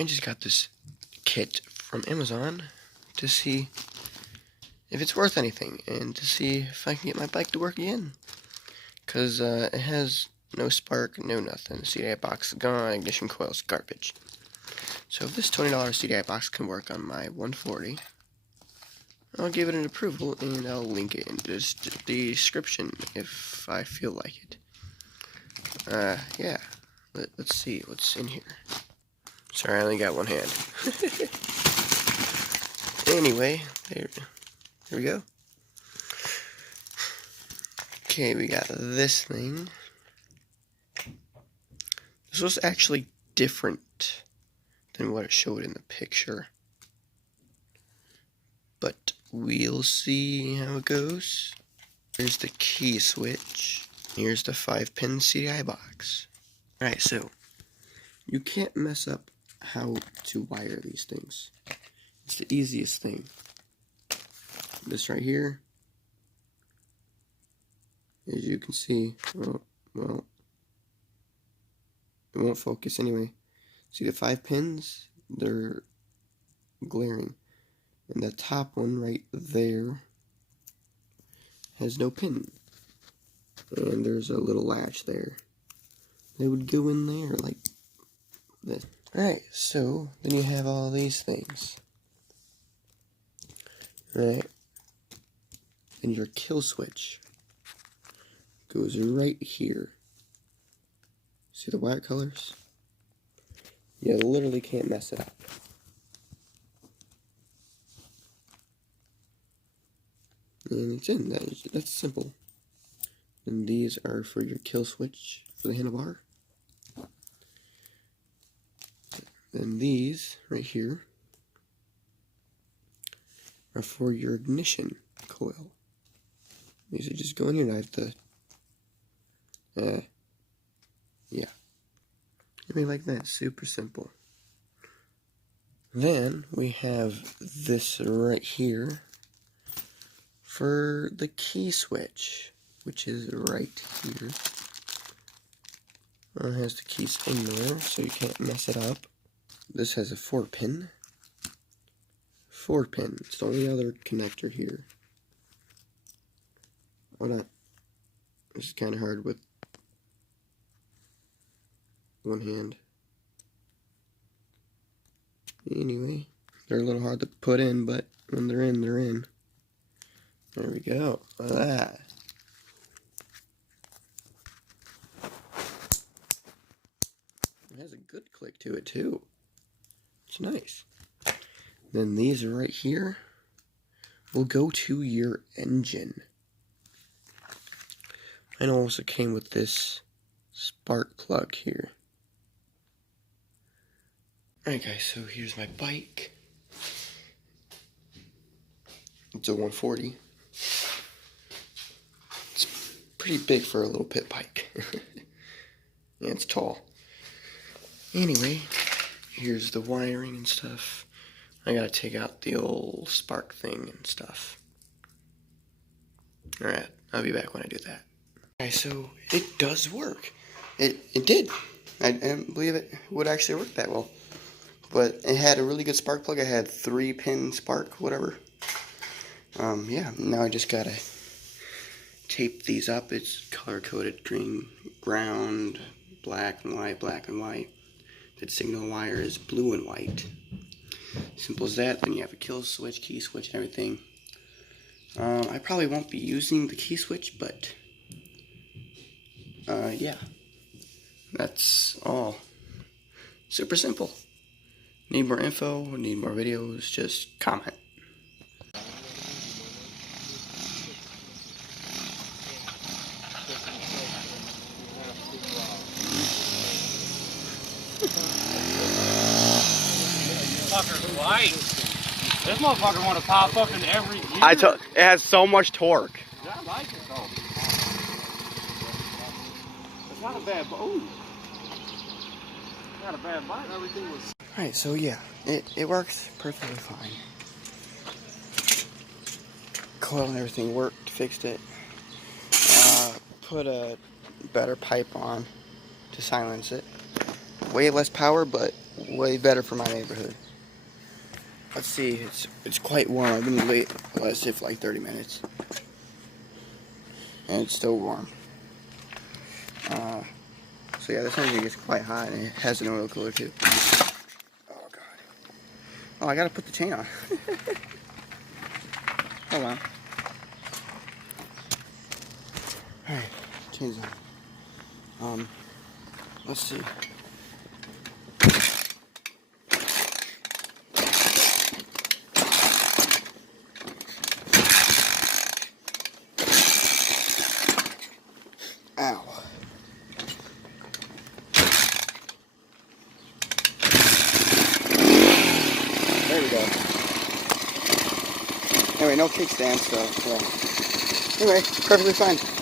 I just got this kit from Amazon to see if it's worth anything and to see if I can get my bike to work again. Because it has no spark, no nothing. The CDI box is gone, ignition coil's garbage. So if this $20 CDI box can work on my 140, I'll give it an approval and I'll link it in the description if I feel like it. Yeah. Let's see what's in here. Sorry, I only got one hand. Anyway, here we go. Okay, we got this thing. This was actually different than what it showed in the picture. But we'll see how it goes. Here's the key switch. Here's the 5-pin CDI box. Alright, so you can't mess up how to wire these things. It's the easiest thing. This right here, as you can see, well, it won't focus anyway. See the 5 pins? They're glaring. And the top one right there has no pin. And there's a little latch there. They would go in there like this. Alright, so then you have all these things. Alright. And your kill switch goes right here. See the wire colors? You literally can't mess it up. And it's in. That's simple. And these are for your kill switch for the handlebar. Then these right here are for your ignition coil. These are just go in here and I have to yeah. Everything like that, super simple. Then we have this right here for the key switch, which is right here. It has the keys in there, so you can't mess it up. This has a 4-pin. 4-pin. It's the only other connector here. This is kind of hard with one hand. Anyway, they're a little hard to put in, but when they're in, they're in. There we go. Look at that. It has a good click to it, too. It's nice. Then these right here will go to your engine. Mine also came with this spark plug here. Alright guys, so here's my bike. It's a 140. It's pretty big for a little pit bike. Yeah, it's tall. Anyway, here's the wiring and stuff. I gotta take out the old spark thing and stuff. Alright, I'll be back when I do that. Alright, so it does work. It did. I didn't believe it would actually work that well. But it had a really good spark plug. I had 3-pin spark, whatever. Yeah, now I just gotta tape these up. It's color-coded green, ground, black and white, black and white. The signal wire is blue and white. Simple as that. Then you have a kill switch, key switch, and everything. I probably won't be using the key switch, but yeah, that's all. Super simple. Need more info, need more videos, just comment. Fucker's white. This motherfucker want to pop up in every gear. It has so much torque. Yeah, I like it though. It's not a bad boat. Not a bad bike. Everything was. Alright, so yeah, it works perfectly fine. Coil and everything worked, fixed it. Put a better pipe on to silence it. Way less power, but way better for my neighborhood. Let's see, it's quite warm. I've been late, let's say, for like 30 minutes. And it's still warm. So yeah, this engine gets quite hot, and it has an oil cooler too. Oh god. Oh, I gotta put the chain on. Hold on. Alright, chain's on. Let's see. Ow. There we go. Anyway, no kickstand, so yeah. Anyway, perfectly fine.